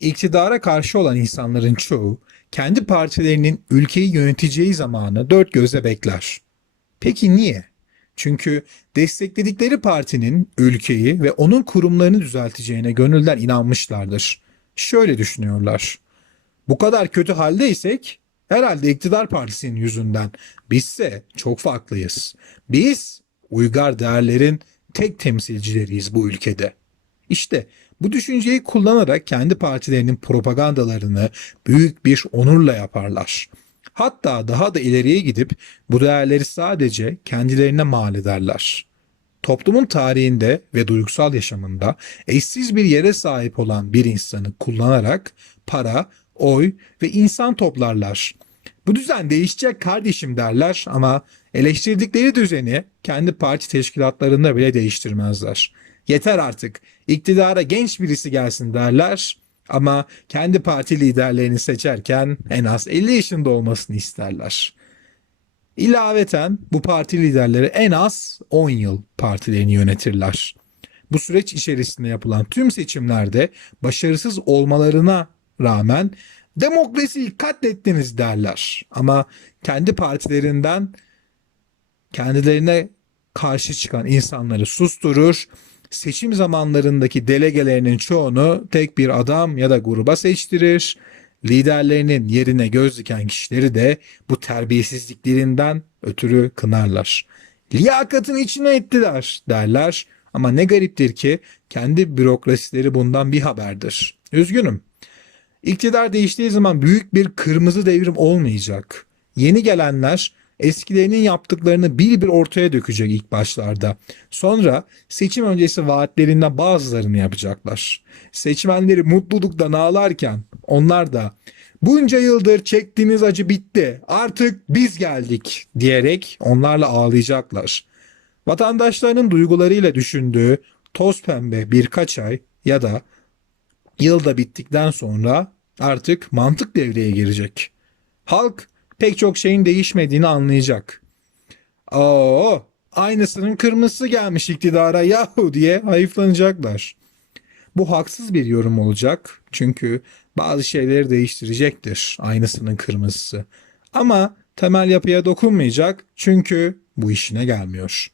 İktidara karşı olan insanların çoğu kendi partilerinin ülkeyi yöneteceği zamanı dört gözle bekler. Peki niye? Çünkü destekledikleri partinin ülkeyi ve onun kurumlarını düzelteceğine gönülden inanmışlardır. Şöyle düşünüyorlar. Bu kadar kötü haldeysek herhalde iktidar partisinin yüzünden. Bizse çok farklıyız. Biz uygar değerlerin tek temsilcileriyiz bu ülkede. İşte bu düşünceyi kullanarak kendi partilerinin propagandalarını büyük bir onurla yaparlar. Hatta daha da ileriye gidip bu değerleri sadece kendilerine mal ederler. Toplumun tarihinde ve duygusal yaşamında eşsiz bir yere sahip olan bir insanı kullanarak para, oy ve insan toplarlar. Bu düzen değişecek kardeşim derler ama eleştirdikleri düzeni kendi parti teşkilatlarında bile değiştirmezler. Yeter artık iktidara genç birisi gelsin derler ama kendi parti liderlerini seçerken en az 50 yaşında olmasını isterler. İlaveten bu parti liderleri en az 10 yıl partilerini yönetirler. Bu süreç içerisinde yapılan tüm seçimlerde başarısız olmalarına rağmen demokrasiyi katlettiniz derler. Ama kendi partilerinden kendilerine karşı çıkan insanları susturur, seçim zamanlarındaki delegelerinin çoğunu tek bir adam ya da gruba seçtirir. Liderlerinin yerine göz diken kişileri de bu terbiyesizliklerinden ötürü kınarlar. Liyakatın içine ettiler derler ama ne gariptir ki kendi bürokrasileri bundan bir haberdir. Üzgünüm. İktidar değiştiği zaman büyük bir kırmızı devrim olmayacak. Yeni gelenler eskilerinin yaptıklarını bir bir ortaya dökecek ilk başlarda. Sonra seçim öncesi vaatlerinden bazılarını yapacaklar. Seçmenleri mutluluktan ağlarken onlar da bunca yıldır çektiğiniz acı bitti artık biz geldik diyerek onlarla ağlayacaklar. Vatandaşlarının duygularıyla düşündüğü toz pembe birkaç ay ya da yılda bittikten sonra artık mantık devreye girecek. Halk pek çok şeyin değişmediğini anlayacak. Oo, aynısının kırmızısı gelmiş iktidara yahu diye hayıflanacaklar. Bu haksız bir yorum olacak çünkü bazı şeyleri değiştirecektir aynısının kırmızısı. Ama temel yapıya dokunmayacak çünkü bu işine gelmiyor.